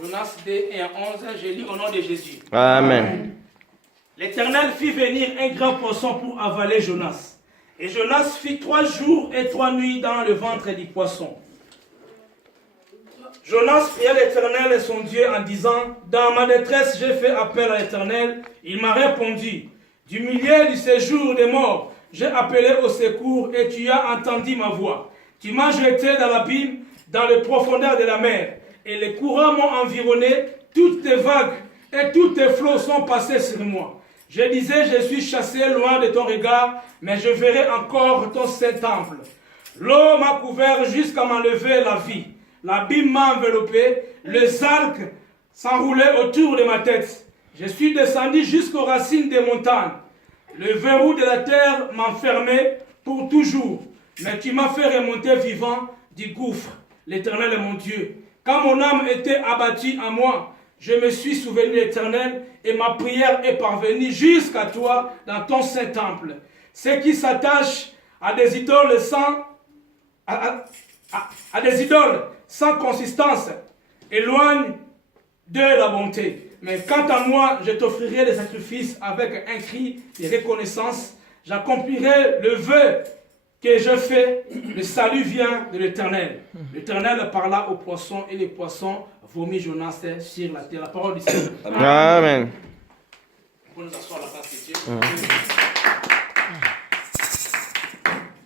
Jonas 2 et 11, je lis au nom de Jésus. Amen. L'Éternel fit venir un grand poisson pour avaler Jonas. Et Jonas fit 3 jours et 3 nuits dans le ventre du poisson. Jonas pria l'Éternel son Dieu en disant, dans ma détresse, j'ai fait appel à l'Éternel. Il m'a répondu, du milieu du séjour des morts, j'ai appelé au secours et tu as entendu ma voix. Tu m'as jeté dans l'abîme, dans les profondeurs de la mer. Et les courants m'ont environné, toutes tes vagues et tous tes flots sont passés sur moi. Je disais, je suis chassé loin de ton regard, mais je verrai encore ton saint temple. L'eau m'a couvert jusqu'à m'enlever la vie. L'abîme m'a enveloppé, les algues s'enroulaient autour de ma tête. Je suis descendu jusqu'aux racines des montagnes. Le verrou de la terre m'enfermait pour toujours. Mais tu m'as fait remonter vivant du gouffre. L'Éternel est mon Dieu. Quand mon âme était abattue en moi, je me suis souvenu de l'Éternel et ma prière est parvenue jusqu'à toi dans ton saint temple. Ceux qui s'attachent à des idoles des idoles sans consistance éloignent de la bonté. Mais quant à moi, je t'offrirai des sacrifices avec un cri de reconnaissance. J'accomplirai le vœu que je fais. Le salut vient de l'Éternel. L'Éternel parla aux poissons et les poissons vomit Jonas sur la terre. La parole du Seigneur. Amen. On peut nous asseoir à la face de Dieu.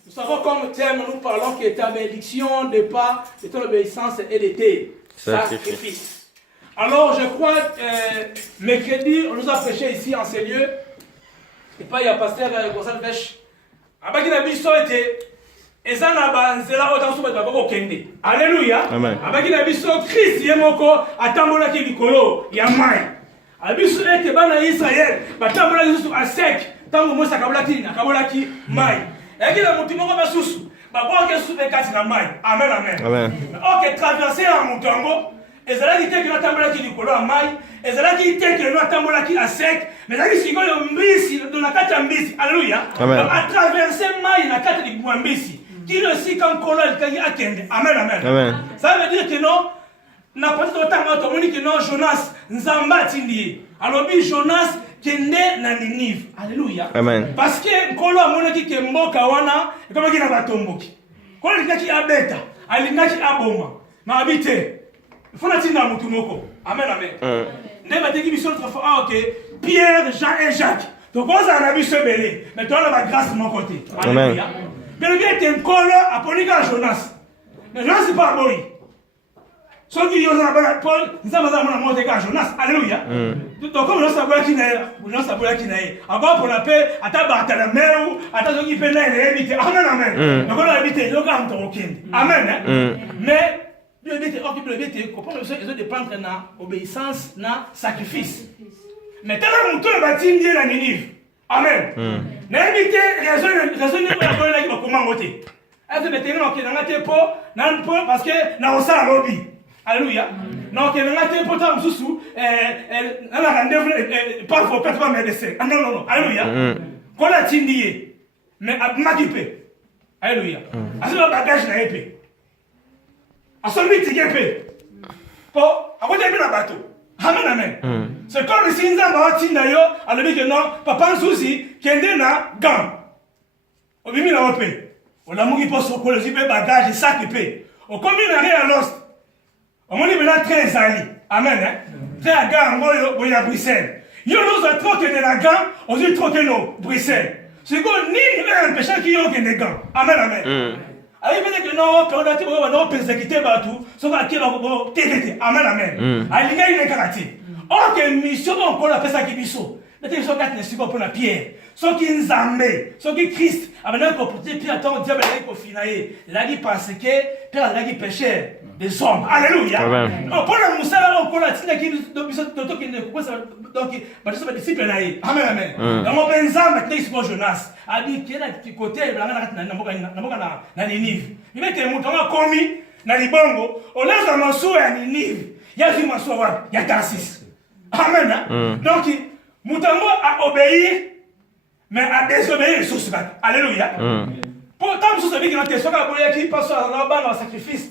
Nous savons comme thème, nous parlons que ta bénédiction n'est pas de ton obéissance et de tes sacrifices. Alors je crois, mercredi, on nous a prêché ici en ces lieux. Et pas il y a pasteur Gonzalo Vech. Abaki na biso ete ezana banzela otanso bato bakoko kende. Alléluia. Abaki na biso Christ yemoko atambolaki likolo ya mai. Abiso ete bana Israël batambolaki susu asek tango Moïse akabolaki mai. Eki na mutu moko basusu baboke susu bekati na mai. Amen amen. OK, traverser la mutango ezalaki te que natambolaki likolo ya mai, ezalaki te que natambolaki asek, mais ezalaki sikoyo mbisi dans la kati ya mbisi. Alléluia. À traverser mai na kati ya mbisi. Kilo sika nkolo alikaki akende. Amen amen. Ça veut dire que non na pati totanga to moni que non Jonas nzamba tindi. Alobi Jonas kende na Ninive. Alléluia. Parce que nkolo amonaki ke mboka wana ekomaki na batomboki. Nkolo alikaki abeta, alikaki aboma. Na habite. Il faut la mutu moko. Amen amen. Nde bateki biso notre fois OK. Pierre, Jean et Jacques. Donc on a un biso belé. Mais toi la grâce de mon côté. Alléluia. Mais le bien était un col à Polika Jonas. Mais Jonas c'est pas boy. Sauf qu'il y a un Paul, nous avons un monté à Jonas. Alléluia. Donc comme nous savons qui n'est, encore pour la paix, à ta barre à la mer ou à ta zone qui peine et éviter. Amen amen. Donc on a évité le grand token. Amen. Mais le but est occupé, le but est qu'on peut dépendre de l'obéissance, de sacrifice. Mais tel que nous avons bâti la Ninive. Amen. N'invitez raisonnez la bonne qui va commander. Est-ce que maintenant on a été pour parce que na osa lobby. Alléluia. Non que na été pour tant sous on a rendez-vous pas pour pas médecin. Non. Alléluia. Qu'on a tindé mais à m'occuper. Alléluia. Assez le bagage na épée. Asolmi tigepe. Po, akoje bi na bateau. Amen amen. C'est comme si nzamba tinda yo, alobi que non, papa nsusi kende na gant. Obimi na ope. Olamuki po sokolo zipe bagage sac pe. O komi na rien lost. O moni bena très ali. Amen hein. Très gant ngoyo boya Bruxelles. Yo nous a troqué de la gant, on dit troqué no Bruxelles. C'est quoi ni un péché qui yo kende gant. Amen amen. Aïe, peut-être que non, on va persécuter partout, sauf à qui on va t'aider. Amen, amen. Aïe, il y a une caractère. Or, que mission, on peut l'appeler ça qui biso. Mais tu sais, quatre ne pour la pierre. Ceux qui nous amènent, ceux qui Christ, avec un comportement, puis attends, diable, il a finaillé. Il a dit parce que, puis il a dit péché des hommes. Alléluia. On peut la moussa, on peut la tina qui ne peut pas, donc, bah, je suis disciple. Amen, amen. Dans mon benzam, maintenant, il se voit Jonas. A dit qu'il y a un côté, il y a un Ninive. Il met un mouton commis, dans les bongos, on laisse un morceau à Ninive. Il y a un morceau, il y a Tarsis. Amen. Donc, Moutango a obéi, mais a désobéi sous ce Alléluia. Pourtant, vous savez que notre question qui passe à la sacrifice,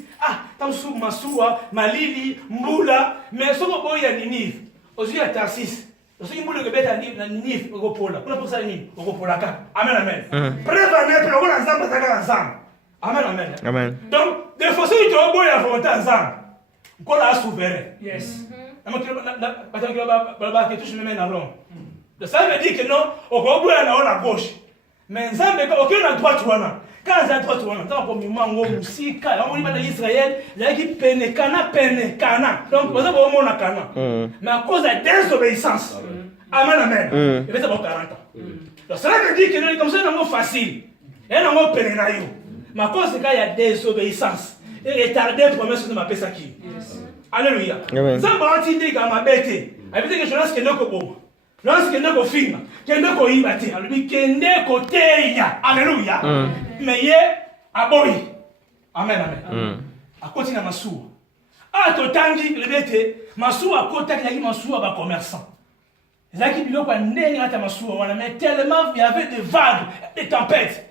tant sous Massoua, Malili, Mboula, mais ce qu'on y a Ninive, aussi à Tarsis. Parce que Mboula Gebet a Ninive, au Pola. On a pour ça Ninive, au Pola. Amen, amen. Prévenez, puis on va ensemble. Amen, amen. Amen. Donc, des fois, si tu as beau y avoir ensemble, on a souverain. Yes. Ça veut dire que non, on va à la gauche. Mais aucun à droite. Quand on a droite, on a pour Mimango, Moussika, on va Israël, il y a qui peine, Cana. Donc, vous avez au monde à Cana. Mais à cause de la désobéissance. Amen, amen. Il va avoir 40 ans. Donc, cela veut dire que c'est comme ça, c'est facile. Il y a un peine. Mais à cause de il y a désobéissance. Et retarder la promesse de ma Pesaki. Alléluia. Zamba antindi kama bete. Abite que Jonas kende ko bomo. Jonas kende ko finga. Kende ko ibate. Alubi kende ko teya. Alléluia. Mais ye aboyi. Amen, amen. Akoti na masuwa. Totangi le bete. Masuwa kota ki masuwa ba commerçant. Zaki biloko ndenge ata masuwa wana mais tellement il y avait des vagues, des tempêtes.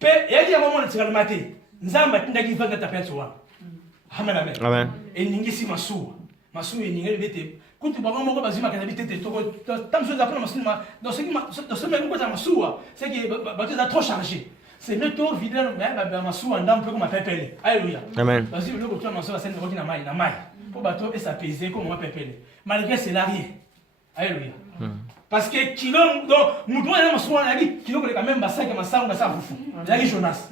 Pe yaki ya moment de maté. Nzamba tindaki vanga tempête wana. Amen, amen. Amen. Et n'ingisi Massoua. Massoua et n'ingé bête. Quand tu vas voir bazima qui habite tes toko, tant que après Massoua, dans ce même côté Massoua, c'est que bateau est trop chargé. C'est le taux vide mais Massoua ndam peu comme ma pépele. Alléluia. Amen. Parce que le côté Massoua c'est une na maille. Pour bateau et s'apaiser comme ma pépele. Malgré c'est l'arrière. Alléluia. Parce que kilo donc nous doit Massoua na dit kilo que quand même basa que Massoua ça fou. La Jonas.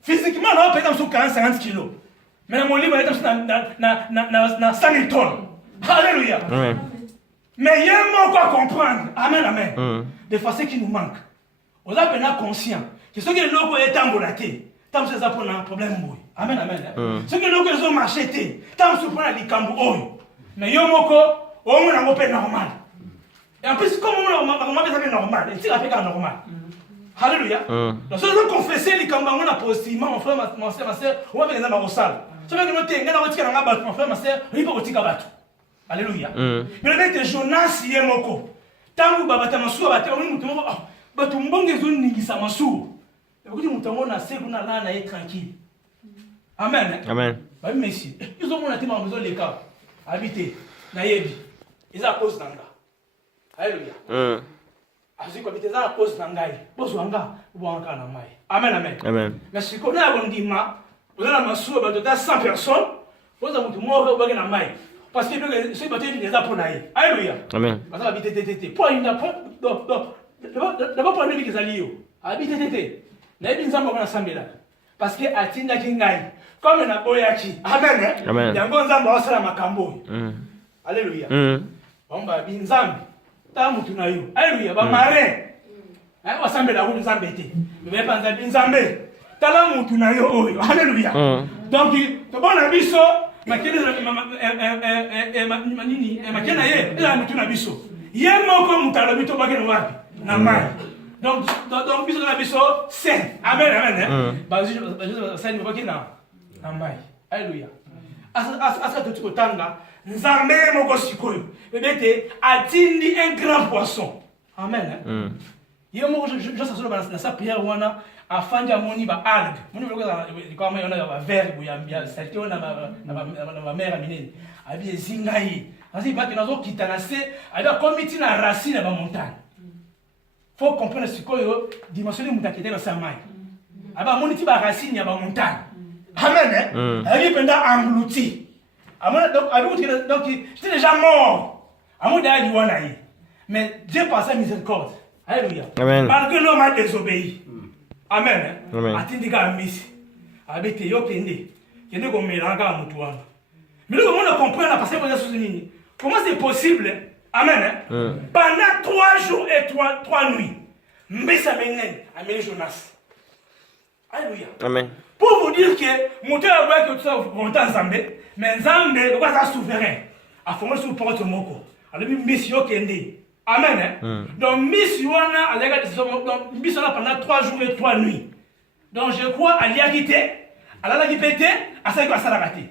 Physiquement on peut être 40-50 kilos. Mais mon livre est dans 100 000 tonnes. Alléluia. Amen. Mais il y a un mot à comprendre. Amen, amen. Des fois, ce qui nous manque. On a bien conscient que ce que le logo est embolaté, tant que ça pour un problème. Amen, amen. Ce que le logo ont marché, tant que ça pour un cambo. Mais il y a un mot on a normal. Et en plus, comme on a normal, il a fait normal. Alléluia. Donc, si on confesse les cambo, on a positivement, mon frère, ma soeur, on va venir dans la salle. Mon frère, ma soeur, il peut retirer battu. Alléluia. Mais le mec de Jonas, il est moko. Tant que Baba Tamasou a battu, on va tout le monde est zone qui s'amassou. Et vous dites, on a c'est tranquille. Amen. Amen. Bah, merci. Ils ont monté dans besoin des cas. Habité. Naïbi. Ils ont à cause d'anga. Alléluia. Asi kwa biteza à cause d'angai. Bozo anga, ou anga na mai. Amen, amen. Amen. Mais si on a un dima, vous avez la massou, vous avez 100 personnes, vous avez tout le monde qui va gagner. Parce que ce bateau est déjà pour naïe. Alléluia. Amen. Parce que habiter tété. Pour une d'abord pour nous qui s'allient. Habiter tété. Naïe nous avons ensemble là. Parce que atinda kingai. Comme na boyaki. Amen. Amen. Yango nzamba wasala makambo. Alléluia. On va binzambi. Tamu tunayo. Alléluia. Ba marin. Wasambe la hu nzambe té. Mais pas nzambe nzambe. Talamu tunayo oyo. Alléluia. Donc to bona biso makene manini makena ye ela mutuna biso. Ye moko mutalo bito bakene wapi? Na mai. Donc biso na biso saint. Amen, amen. Ba saint ni bakina na mai. Alléluia. Asa to tukotanga nzambe moko sikoyo. Bebete atindi un grand poisson. Amen. Ye moko je ça solo na sa prière wana afanja moni ba algue. Moni lokoza kwa mayo na ba verre buyambia salté na ba mère minene. Abi zingai. Asi ba kenazo kitanase ada komiti na racine na ba montagne. Faut comprendre ce que dimension de mutakete na samai. Aba moni ti ba racine ya ba montagne. Amen. Abi penda englouti. Amen. Donc j'étais déjà mort. Amen da di wana yi. Mais Dieu par sa miséricorde. Alléluia. Amen. Malgré l'homme a désobéi. Amen. Amen. Atindika amisi. Abete yo kende. Kende ko melanga mutu wana. Mais le monde comprend la passé pour nini. Comment c'est possible? Amen. Pendant 3 jours et 3 nuits. Mbesa menen amène Jonas. Alléluia. Amen. Pour vous dire que mon Dieu a voulu que tout ça volontaire Zambé, mais Zambé doit être souverain. A formé sous porte moko. Alors mission kende. Amen. Donc, mission pendant 3 jours et 3 nuits. Donc, je crois à l'yagité, à la lagipété, à ça qui va s'arrêter.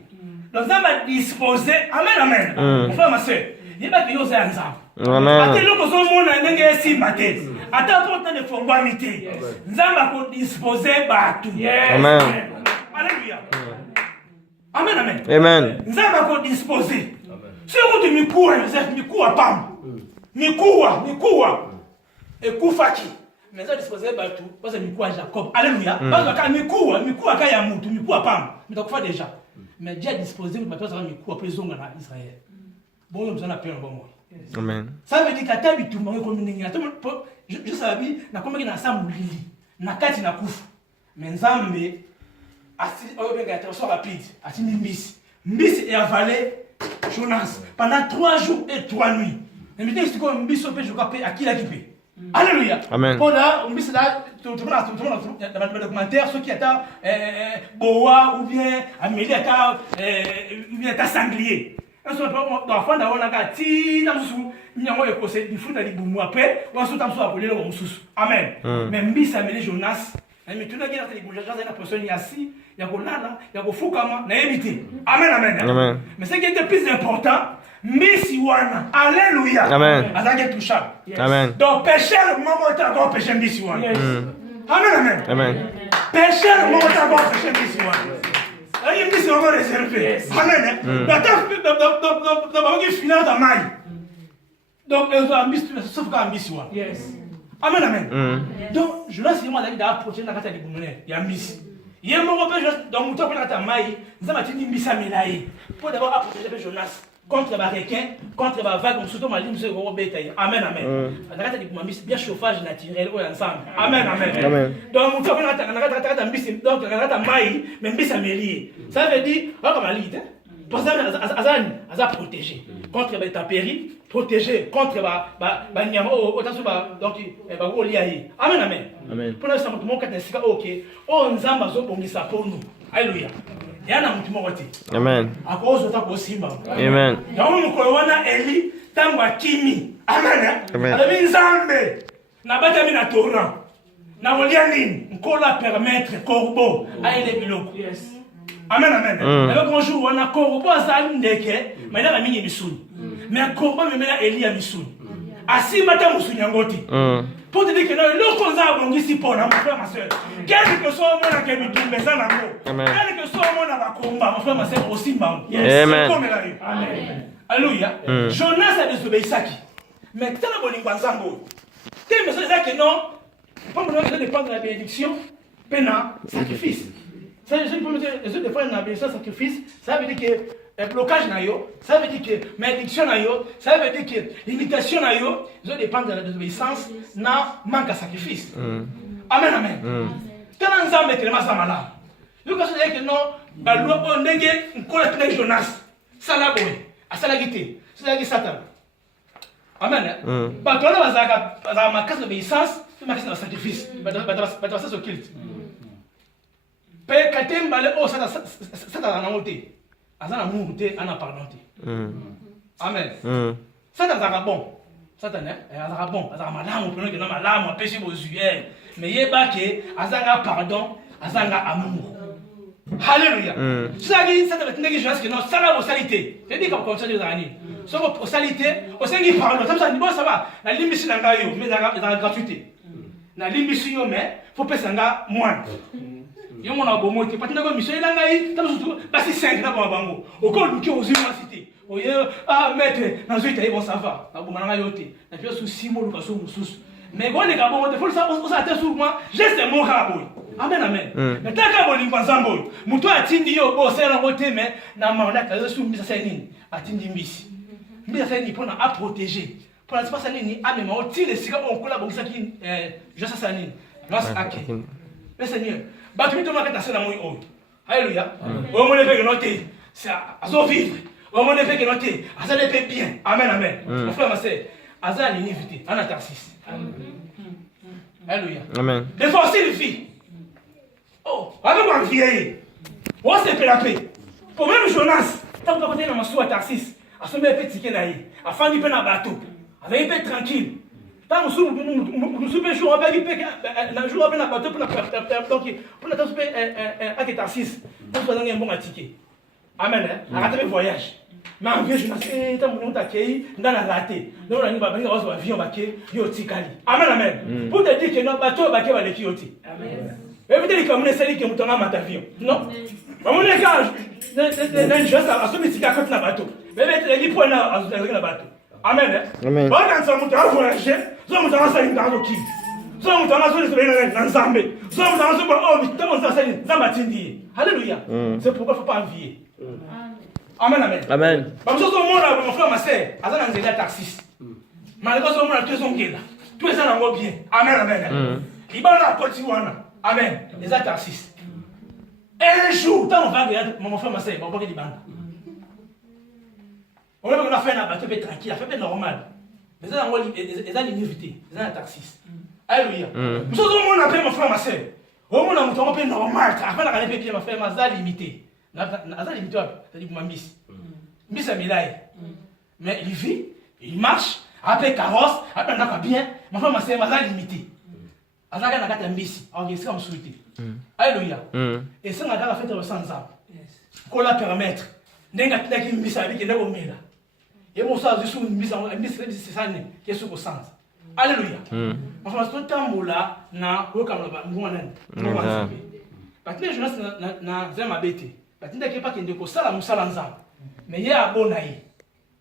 Donc, ça va disposer. Amen, amen. Mon frère, ma soeur, il va qu'il y ait un ensemble. Amen. À tel que son monde a été si maté. À tel point de formalité. Nous allons disposer partout. Amen. Alléluia. Amen, amen. Amen. Nous avons disposé. Si vous dites Mikoua, Mikoua, pam. Mikoua. Et Koufaki. Mais nous avons disposé tout. Parce que Mikoua Jacob. Alléluia. Parce que Mikoua Kayamutu, Mikoua pam. Mais donc, faut déjà. Mais Dieu a disposé, mais toi, ça va Mikoua, après Zonga Israël. Bon, nous avons appelé un bon mot. Amen. Ça veut dire que tu as tout le monde comme une je savais, na comme na samulili, na kati na kufu. Mais Nzambe, assez rapide, assez Mbisi est avalé Jonas pendant 3 jours et 3 nuits. Et maintenant, c'est comme Mbisi au péché à qui l'a kippé. Alléluia. Amen. Pendant Mbisi là, tout le monde dans le documentaire, ceux qui attendent Boa ou bien Amélie ou bien ta sanglier. On se retrouve dans la fin d'avoir un gars, si dans le sous, il y a un conseil du foot à l'Iboumou après, on se retrouve à appeler le sous. Amen. Mais Mbisi a mêlé Jonas. Mais tu n'as pas dit que la personne est assise, il y a Golala, il y a Gofukama, il y a évité. Amen, amen. Mais ce qui est le plus important, Mbisi Wana. Alléluia. Amen. Azak touchable. Amen. Donc, péché, le moment où tu as encore péché Mbisi Wana. Amen, amen. Péché, le moment où tu as encore péché Mbisi Wana. Il y a une mission réservée. Amen. Donc, il finit dans maille. Donc, il y a un Mbisi Wana. Amen, amen. Donc, je laisse moi d'aller d'approcher la carte de Boumouné. Il y a Mbisi. Il y a un moment où dans mon temps, on a maille, nous avons dit Mbisi Amelaï. Pour d'abord approcher Jonas contre les requins, contre les vagues, surtout ma ligne, c'est gros bétail. Amen, amen. La carte de Boumouné, c'est bien chauffage naturel ensemble. Amen, amen. Donc, mon temps, on a Mbisi, donc on a maille, mais Mbisi Amelaï. Ça veut dire, comme un lit, parce que ça a protégé contre les intempéries, protégé contre les nyama, donc amen, amen. Pour l'instant, tout le monde est ok. On nzamba zo bongisa pour nous. Alléluia. Il y a un petit moment. Amen. À cause de ta possible. Amen. Il y a un mukolowana Eli, tangwa kimi. Amen. Amen. Alors, nzambe. Na batami na torrent. Na molia nini. Nkola permettre corbeau. Aïe biloko. Yes. Amen, amen. Avec un jour, on a corbeau à Zalindeke, mais il a mis Missouni. Mais un corbeau me met à Eli à Missouni. Assis matin, Missouni Angoti. Pour te dire que le conseil a ici pour mon frère, ma soeur. Quel que soit mon accueil, mais ça n'a pas. Quel que soit mon combat, mon frère, ma soeur, aussi, Amen. Amen. Alléluia. Jonas a désobéi à qui? Mais tu as la bonne zango. Tu as dit que non, pas besoin de dépendre de la bénédiction, pénal, sacrifice. Ça veut dire que les autres fois, on a besoin de sacrifice. Ça veut dire que le blocage, ça veut dire que malédiction, ça veut dire que limitation, ils dépendent de la désobéissance, n'a manque de sacrifice. Amen, amen. Quand on a mis ça malade, nous pensons que non, on a une collecte Jonas, ça l'a beau, à ça l'a guité, ça l'a guité Satan. Amen. Parce que là, on a ma case d'obéissance, ma case de sacrifice, on va se culte. Père Katembale, oh, ça t'a monté. Azana monté, on a pardonné. Amen. Ça t'a bon. Ça t'a bon. Azana madame, on peut dire que madame, on péché vos yeux. Mais il y a pas que Azana pardon, Azana amour. Alléluia. Ça dit, ça t'a dit que non, ça va vos salités. C'est dit comme ça des années. Sauf vos salités, au sein qui pardon. Ça dit, bon, ça va. La limite, c'est la gratuité. La limite, c'est mais faut payer ça moins. Yo mona bomo te patina ko mission ila ngai tam surtout basi 5 na bango oko luki aux universités oye maître na zoita e bon ça va na bomana ngai yote na pio sous 6 mois luka so mususu mais go ne ka bomo te faut ça ça te sur moi geste mon raboy amen amen mais ta ka boli kwa zambo muto atindi yo bo sera bote mais na manda ka zo misa sa nini atindi mbisi mbisa sa nini pona a protéger pona se passa nini a même o tire sika on kola bongisa ki je sa sa nini grâce à qui le Seigneur battu tout le monde est dans mon alléluia au monde fait que noter c'est à so vivre au monde fait que noter à ça fait bien amen amen mon frère ma sœur azal l'invité en atarsis alléluia amen de forcer les filles oh avec moi vieille on se fait la paix pour même Jonas tant que côté dans ma sous atarsis à se mettre petit kenaï afin de prendre un bateau avec un peu tranquille. Tant que nous sommes jour avec un jour avec un bateau pour la transporter avec un 6 pour faire un bon ticket. Amen. Arrêtez le voyage. Mais en vieux, je n'ai pas de temps d'accueil dans la raté. Donc on a dit que avion baqué yotikali. Amen amen. Pour te dire que notre bateau baqué va les kioti. Amen. Et vous dites que vous ne savez que vous avez un avion. Non. Mon égage, à ce métier à côté de la bateau. Mais les points à la bateau. Amen. Amen. Voilà, ça monte à voyager. Ça monte à ça une dans le qui. Ça monte à ça une zambé. Ça monte à ça alléluia. C'est pourquoi il ne faut pas envier. Amen, amen. Amen. Parce que ce moment-là, mon frère, ma soeur, à ça, on est taxiste. Malgré ce moment-là, tous sont là. Tous sont en bien. Amen, amen. Il va là, amen. Les taxistes. Un jour, quand on va regarder, mon frère, ma soeur, on va regarder les bandes. On va faire un bateau tranquille, un peu normal. Mais ça, ils ont l'invité, ils ont un taxiste. Alléluia. Nous sommes au monde appelé mon frère, ma soeur. Au monde, on est un peu normal. Après, on a regardé mon frère, ma soeur, limité. Aza limité, c'est-à-dire ma miss. Miss a médaille. Mais il vit, il marche, après carrosse, après on a bien, ma femme c'est ma limité. Aza n'a pas de miss, on est comme souhaité. Alléluia. Et ça on a la fête au sans âme. Qu'on la permettre. N'enga qui miss avec les omela. Et mon ça je suis miss c'est ça qui est sous au sens. Alléluia. Enfin ce temps là na ko comme là ngwana. Parce que les gens na zema bête. Batinda ke pas kende ko sala musala nzamba mais ye abonaye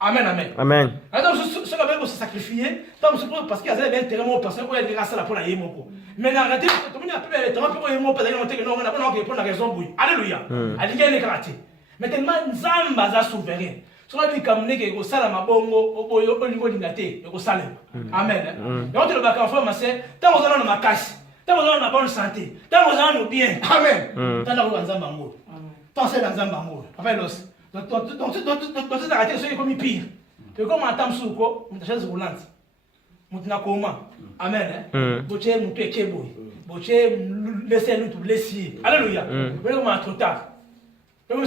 amen amen Amen. alors ce que veut se sacrifier parce qu'il y a des intérêts mon personne ko ya sala pour na ye moko mais na raté tout le monde a pu le temps pour ye moko parce que non na pour na raison bouille alléluia aliga ne karaté mais tellement nzamba za souverain so na bi kamne ke ko sala mabongo oboyo olingo lingate ko sala amen donc le baka enfant ma c'est tant on a na makasi tant on a na bonne santé tant on a bien amen tant on a nzamba ngo pensez dans un bango. Enfin, donc c'est arrêté de se comme pire. Tu comme en temps sous quoi, on chaise roulante. Maintenant comment? Amen. Boche mon pied keboy. Boche laisser nous tout laisser. Alléluia. Vraiment trop tard. Donc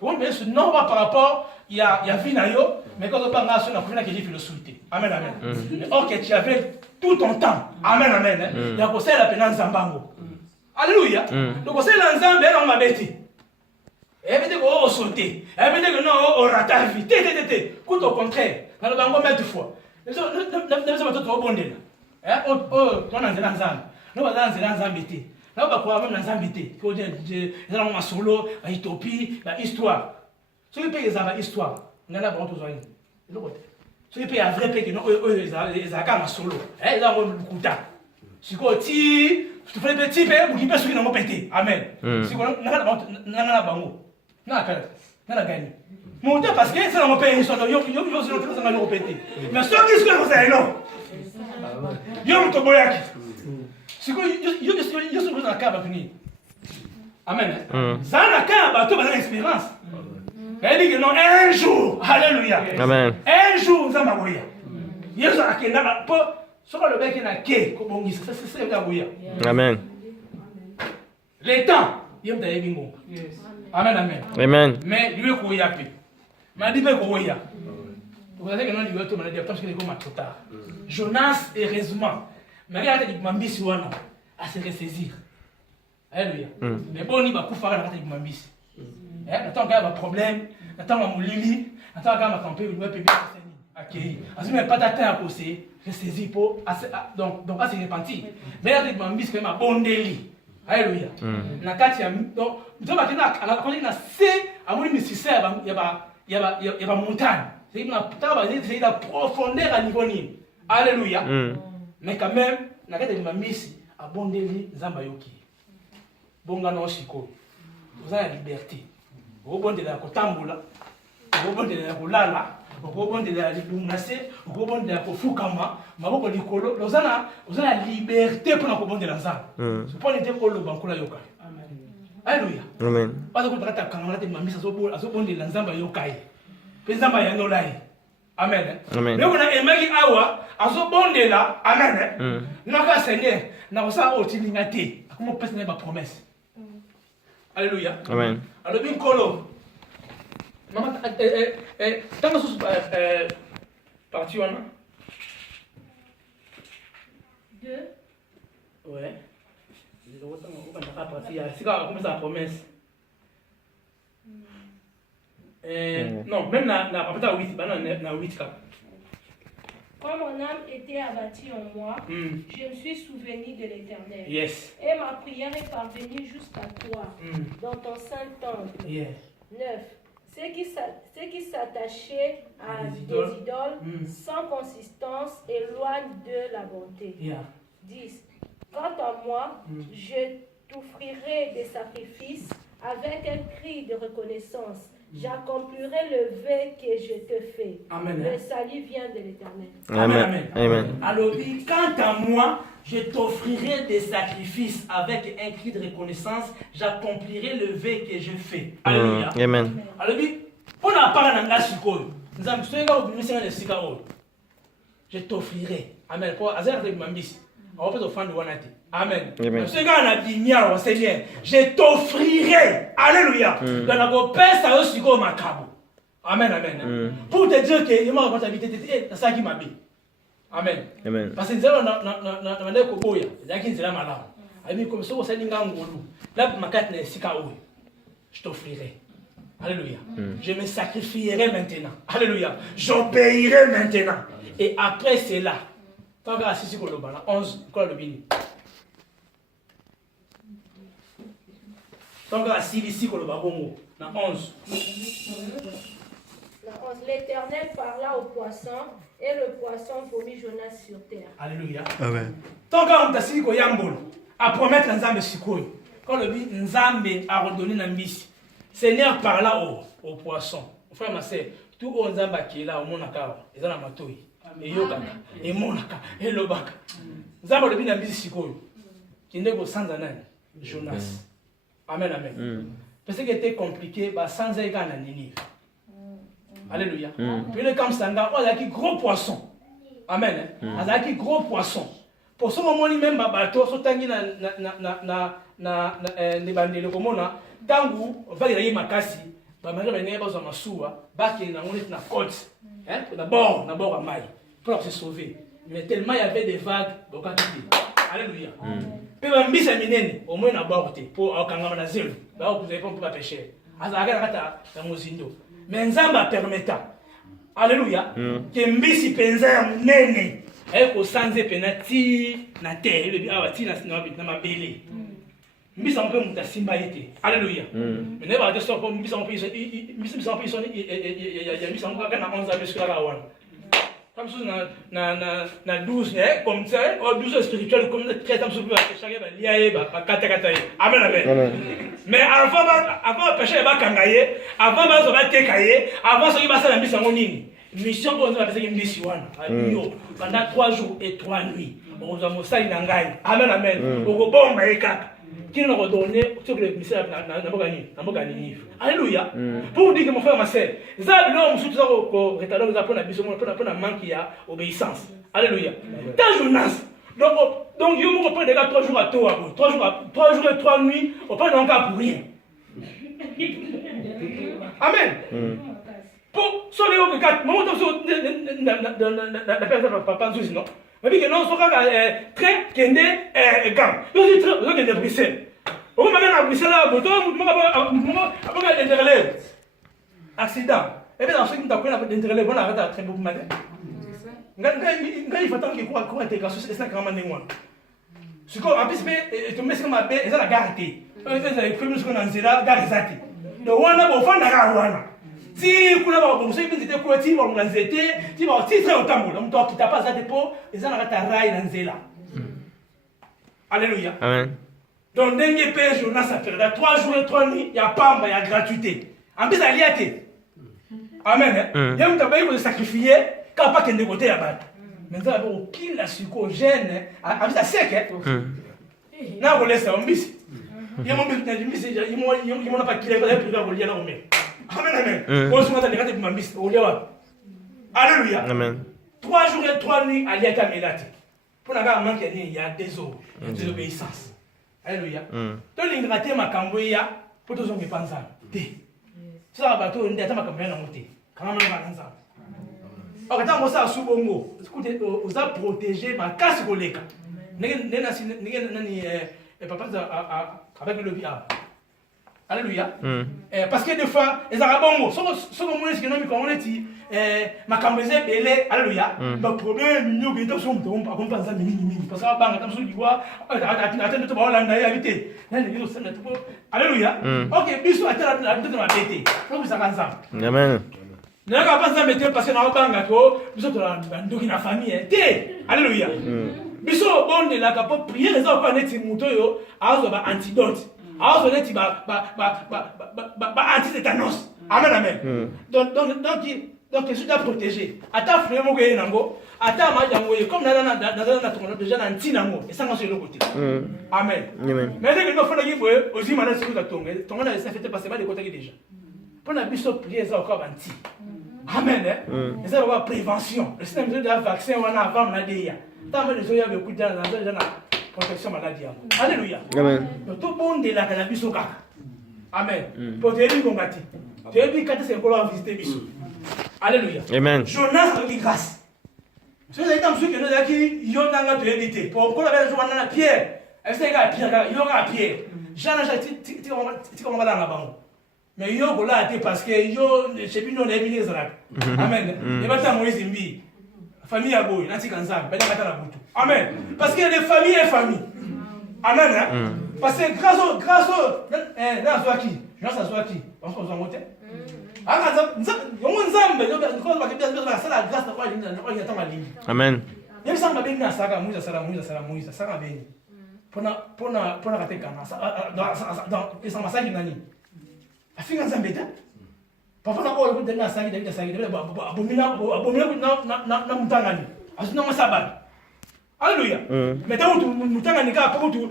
on met ce nom par rapport il y a finayo mais quand on parle nation on a fait que j'ai philosophie. Amen amen. Or que tu avais tout ton temps. Amen amen. Il y a posé la peine zambango. Alléluia. Donc c'est l'ensemble on m'a bêti. Et puis on sauter. Et puis non on rate vite. Tout au contraire. Dans le bango mettre fois. Ne sommes pas trop bon là. On dans l'ensemble. Nous va dans l'ensemble bêti. Là on va quoi même l'ensemble bêti. Que dans un solo, la utopie, la histoire. Ce qui paye ça histoire. On a bon tout ça. Ce qui paye un vrai paye que non ils a solo. Eh là on beaucoup tard. Si quoi ti tu fais petit peu pour qu'il puisse nous péter. Amen. Si quoi n'a bango. N'a gagné. Mon Dieu parce que ça n'a pas payé son yo ça n'a péter. Mais ce qui se passe non. Yo to boyaki. Si quoi yo se dans caba fini. Amen. Ça n'a caba to dans espérance. Mais dit que non un jour. Alléluia. Amen. Un jour ça m'a boya. Yesu akenda pas ce que le bec n'a qu'est comme c'est la bouilla. Amen. Les temps, il y a des bingo. Amen, amen. Amen. Mais lui est couillé à pied. Mais il est couillé. Vous savez que non, il est tout malade parce qu'il est comme trop tard. Jonas, heureusement, mais il a dit Mambisi wana à se ressaisir. Alléluia. Mais bon, il va couper la carte de Mambisi. Attends qu'il y a un problème, attends qu'il y a un lili, attends qu'il y a un campé, il doit payer. Accueilli. Parce que pas d'atteint à poser, je saisis pour donc à se repentir. Mais là, il m'a mis quand même à bon délit. Alléluia. Nakati donc nous avons quand il a c'est à mon nécessaire il y a montagne. C'est la profondeur à niveau ni. Alléluia. Mais quand même nakati m'a mis à bon délit zamba yoki. Bonga no shiko. Vous avez la liberté. Vous bon de la kotambula. Vous bon de la kolala. Au de la libumase, au bon de la kofukama, maboko likolo, vous avez la liberté pour la kobon de la zan. Ce point était pour le bancola yoka. Alléluia. Amen. Pas de contrat à camarade mamie, ça se bon de la zamba yokai. Pezamba yanolai. Amen. Amen. Mais on a aimé awa, à ce bon de là, amen. N'a pas Seigneur, n'a pas au tilingate, comment personne n'a pas promesse. Alléluia. Amen. Alors, bien colo. Maman, tant que ce parti, on a 2. Ouais. C'est comme ça, la promesse. Non, même na 8, na 8 cas. Quand mon âme était abattue en moi, je me suis souvenu de l'Éternel. Yes. Et ma prière est parvenue jusqu'à toi, dans ton saint temple. Yes. 9. Ceux qui s'attachaient à des idoles sans consistance éloignent de la bonté. 10. Quant à moi, je t'offrirai des sacrifices avec un cri de reconnaissance. J'accomplirai le vœu que je te fais. Amen. Le salut vient de l'Éternel. Amen. Amen. Alors, quant à moi, je t'offrirai des sacrifices avec un cri de reconnaissance. J'accomplirai le vœu que je fais. Alléluia. Amen. Alors, on a parlé dans la sikoyo. Je t'offrirai. Amen. Pour Azer de Mambisi. On va pas t'offrir Wanati. Amen. Seigneur, je t'offrirai. Alléluia. Dans la paix, ça aussi comme un cabo. Amen, amen. Pour te dire que il m'a responsabilité, c'est ça qui m'a dit. Amen. Amen. Parce que nous avons na koboya, zaki nzela malamu. Ami comme ça, ça ninga ngolu. Là, ma carte n'est sikaoui. Je t'offrirai. Alléluia. Je me sacrifierai maintenant. Alléluia. J'obéirai maintenant. Et après cela, tant que Assisi Kolobana, 11, quoi le bini? Tant que Assisi Kolobana, 11. L'Éternel parla au poisson, et le poisson vomit Jonas sur terre. Alléluia. Amen. Tant que Assisi Koyambol, à promettre Nzambe Sikoy, quand le bini Nzambe a redonné Nambisi, Seigneur parla au poisson. Frère, ma sœur, tout le Nzambe qui est là, au Monaka, ils ont la matouille. Et Yokaka, et Monaka, et Lobaka. Nzambe le bini Nambisi Sikoy, qui n'est pas sans anan, Jonas. Amen, amen. Parce que c'était compliqué, sans égal à Ninive. Alléluia. Puis le Kamsanga, on a qui gros poisson. Amen. On a qui gros poisson. Pour ce moment, même bateau, so tangi na bandele komona, tangu vali na yimakasi, ba mari ba neba zo masuwa, ba ki na ngoni na côte. D'abord à mai pour se sauver. Mais tellement il y avait des vagues, donc alléluia. Puis ba mbisa minene, au moins na bord pour akangama na zelo. Ba vous avez pas pour pêcher. Azaka kata na mozindo. Mais Nzamba permetta. Alléluia. Que mbisi penza ya munene. Eko sanze penati na terre, le awa ti na mabele. Mbisa on peut muta simba ete. Alléluia. Mais ne va de so mbisa on peut mbisa on peut son ya mbisa on ka na 11 ans sur la wana. Comme ça na 12 comme ça, au 12 spirituel comme ça très sur chaque ba liaé ba kata. Amen amen. Mais avant péché ba kangaye, avant ba zo ba tekaye, avant so ba sala mbisa ngonini. Mission qu'on a fait une mission pendant 3 jours et 3 nuits. On a montré dans Gaï. Amen, amen. On a bon maïka. Qui nous a donné ce que le message n'a pas gagné. Alléluia. Pour dire que mon frère, ma soeur, Zablon, surtout ça, au rétardant, vous apprenez à bisou, on apprend à manquer à obéissance. Alléluia. Dans Jonas. Donc, il me reprend déjà 3 jours à toi. 3 jours et 3 nuits, on prend encore pour rien. Amen. Pour soleil au quatre moments de personne papa Zouzi non mais que non soka très kende gam yo c'est très kende Bruxelles au moment à Bruxelles là boto mo d'interlève accident et bien dans ce qui t'a connu d'interlève on arrête à très beaucoup matin il faut tant qu'il quoi intégration c'est ça quand même moi ce qu'on en plus mais tu mets comme ma et ça la garder c'est comme ce qu'on en zéro garder ça donc on a beau faire la si vous avez besoin de te courir, tu vas vous lancer, tu vas tirer au tambour. Donc, tu n'as pas ça dépôt, et ça n'a pas de rail dans zéla. Alléluia. Amen. Donc, dernier père, Jonas a perdu 3 jours et 3 nuits, il y a pas, il y a gratuité. En plus, il y a été. Amen. Il y a un travail pour sacrifier, quand pas qu'il y ait des côtés là-bas. Maintenant, aucun la sucogène, à plus à sec. Non, on laisse ça, on bise. Il y a mon but, il m'en a pas qu'il ait plus de relier là au même. Amen, amen. Alléluia. Amen. 3 jours et 3 nuits à l'État Mélati. Pour n'avoir manqué, il y a des eaux, des obéissances. Alléluia. Donc, l'ingraté m'a camboyé pour tous ceux qui pensent. Ça va tout, on dit à ma campagne à monter. Quand on va dans ça. Alors, quand on va sous bongo, écoutez, on a protégé ma casse au leka. Papa avec le biard. Alléluia. Parce que des fois, les Arabes, ce que nous dit, ma cambézé belé, alléluia. Le problème, nous qui sommes pas comme ça, parce que la banque, nous dit quoi, attends, tu vas l'enlever habiter. Alléluia. Ok, bisous, attends, la bête. Faut ça ensemble. Amen. Nous n'avons pas ça mettre parce que dans la banque, nous sommes la famille. Alléluia. Bisous, bon de la capote, prier les enfants, net moutoyo, à antidote. Alors, on est anti-tétanos. Amen, amen. Donc, je suis protégé. Attends, frère, mon gars, attends, ma jangoye, comme dans déjà dans Tinamo, et ça, sur le côté. Amen. Mais dès que nous faisons aussi, maintenant, c'est ton on a fait passer mal de côté déjà. Pour la bishop prier, ça encore anti. Amen. Et ça va prévention. Le système de vaccin, on a avant, on a dit. Tant que les gens avaient beaucoup de protection maladie. Alléluia. Amen. Tout le monde est là, quand il y a amen. Pour te dire, tu as dit que c'est encore visiter Bissou. Alléluia. Amen. Jonas a dit grâce. Si vous avez dit que nous avons dit, il y a un peu évité. Pour qu'on avait la pierre, est-ce qu'il y a Pierre? Il y aura Pierre. J'en ai dit, tu vas dans la banque. Mais il y a là parce que je sais plus, nous avons mis les Arabes. Amen. Il va t'amener Zimbi. Famille à Boy, Nanti Kanzam, ben la Boutou. Amen. Parce que les familles et famille. Amen. Parce que grâce au dans Zwaki, je sais Zwaki, on se monte. Amen. Il semble bien na saga Moïse saga ben. Pona kateka dans ils sont massacrés nani. Afika Nzambeta. Papa na ko ko na saga David saga abomina na mutangani. Asuna masaba. Alléluia. Mais tant que mutangani ka pas tout,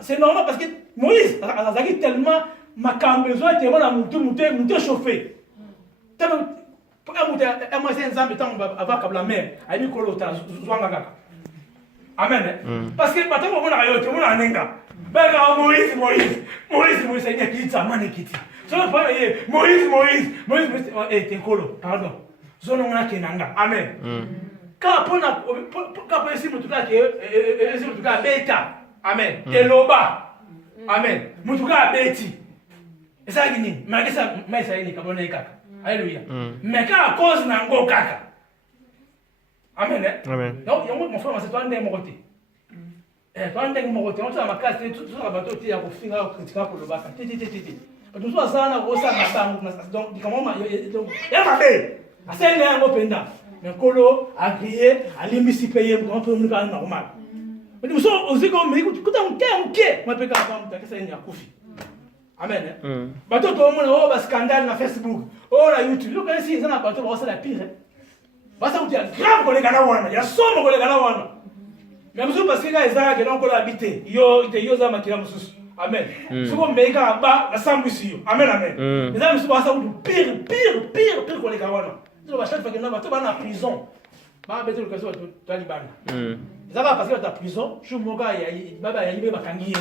c'est normal parce que Moïse a tellement makambo besoin tellement la muté chauffé. Tellement pourquoi muté moi c'est Nzambe tant avec la mer, ali ko lota zwanga kaka. Amen. Parce que maintenant on a yote, on a nenga. Bega Moïse c'est kitsa manekiti. So Moïse tenkolo, pardon. Zone on a kenanga. Amen. Quand on a esi mutuka beta. Amen. Eloba. Amen. Mutuka beti. Et ça gini, magisa maisa ni kabona kaka. Alléluia. Mais quand à cause nango kaka. Amen. Amen. Donc mon frère c'est toi ndé mon côté. Toi ndé mon côté, on t'a ma case tout ça bateau ti ya ko finga critica ko lobaka. Titi. Tout ça sana ko sa na donc comment donc ya mabe. Asa nga ngo penda. Mais Kolo a crié, a limisi payé pour un peu normal. Mais nous sommes aussi comme, écoute, on quai, moi, je peux pas faire ça, il y a Kofi. Amen. Bateau, tout le monde, oh, scandale sur Facebook, oh, la YouTube, look, ici, ils ont un bateau, c'est la pire. Parce que il y a grave qu'on les gana, il y a somme qu'on les gana. Mais nous sommes parce qu'il y a des gens qui n'ont pas habité, yo, ça m'a tiré amen. C'est comme méga bas, la sambu ici. Amen, amen. Les amis, c'est pas ça, pire qu'on les gana. Tu vas chaque fois que nous sommes en prison. Bah, tu vas être Taliban. Ça va parce que tu es en prison. Je suis moga, il va y avoir des kangi.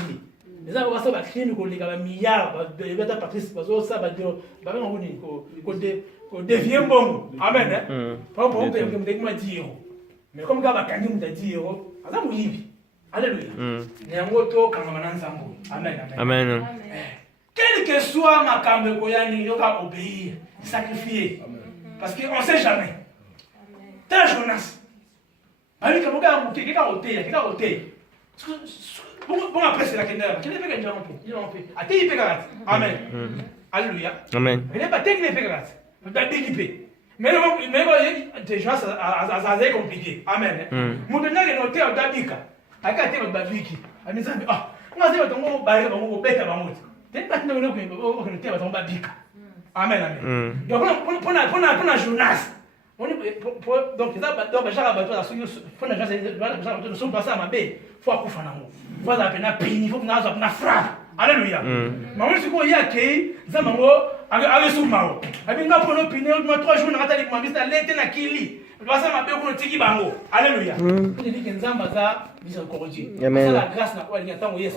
Les gens vont se battre, ils vont les milliards. Ils vont Patrice, parce que ça va dire, bah, on devient bon. Amen. Pas pour vous, vous me dire. Mais comme gars, kangi me dit, ça vous livre. Alléluia. Nyangoto kangamananzambo. Amen. Amen. Quel que soit ma cambe koyani, il va obéir, sacrifier. Parce qu'on ne sait jamais. T'as Jonas. Allez, comme on a quelqu'un ôté. Bon, après, c'est la kenner. Quel est le père il en fait. A t'es pégarat. Amen. Alléluia. Amen. Il n'est pas technique pégarat. Il n'est pas équipé. Mais des gens, ça c'est compliqué. Amen. Mon dernier est noté en Dabika. A qu'à être Babiki. A mes amis, ah, on a dit que on va bête à Mamouth. T'es pas de nous qui on va Babika. Amen, amen. Donc, pour la Jonas, donc, j'ai rabattu la solution. Pour la Jonas, nous sommes passés à ma baie. Il faut accoucher en amour. Il faut appeler la pini, il faut appeler la frappe. Alléluia. Mais on dit qu'il y a qui, Zamango, avec Soumao. Avec nous, pour nos pini, on a 3 jours, on a dit que ma vie, c'est l'été na Kili. On va s'en appeler pour le Tiki Bango. Alléluia. On dit que Nzambaza, ils sont corrigés. C'est la grâce, il y a tant où il y a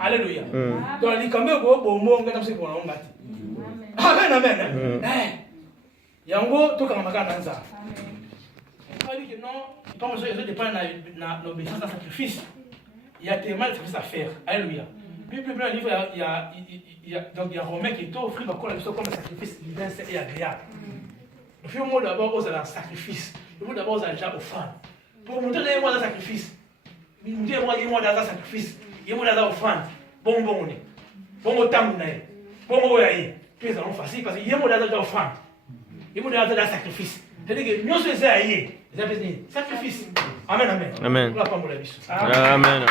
alléluia. Donc, il y a quand même un bon mot, on a dit pour l'on. Amen. Yango to kama magana nza. On dit que non, comme je dépend de l'obéissance à sacrifice, il y a tellement de choses à faire. Alléluia. Bible, il y a Romain qui est offert comme un sacrifice libre et agréable. Il faut d'abord aux sacrifice. Il faut d'abord aux offrandes. Pour montrer qu'il y a un sacrifice. Il y a un sacrifice. Il y a une offrande. Bon, temps, bon, puis allons facile parce qu'il y a un offrande. Il y a un sacrifice. C'est-à-dire que nous sommes sacrifice. Amen, amen. Amen. Amen.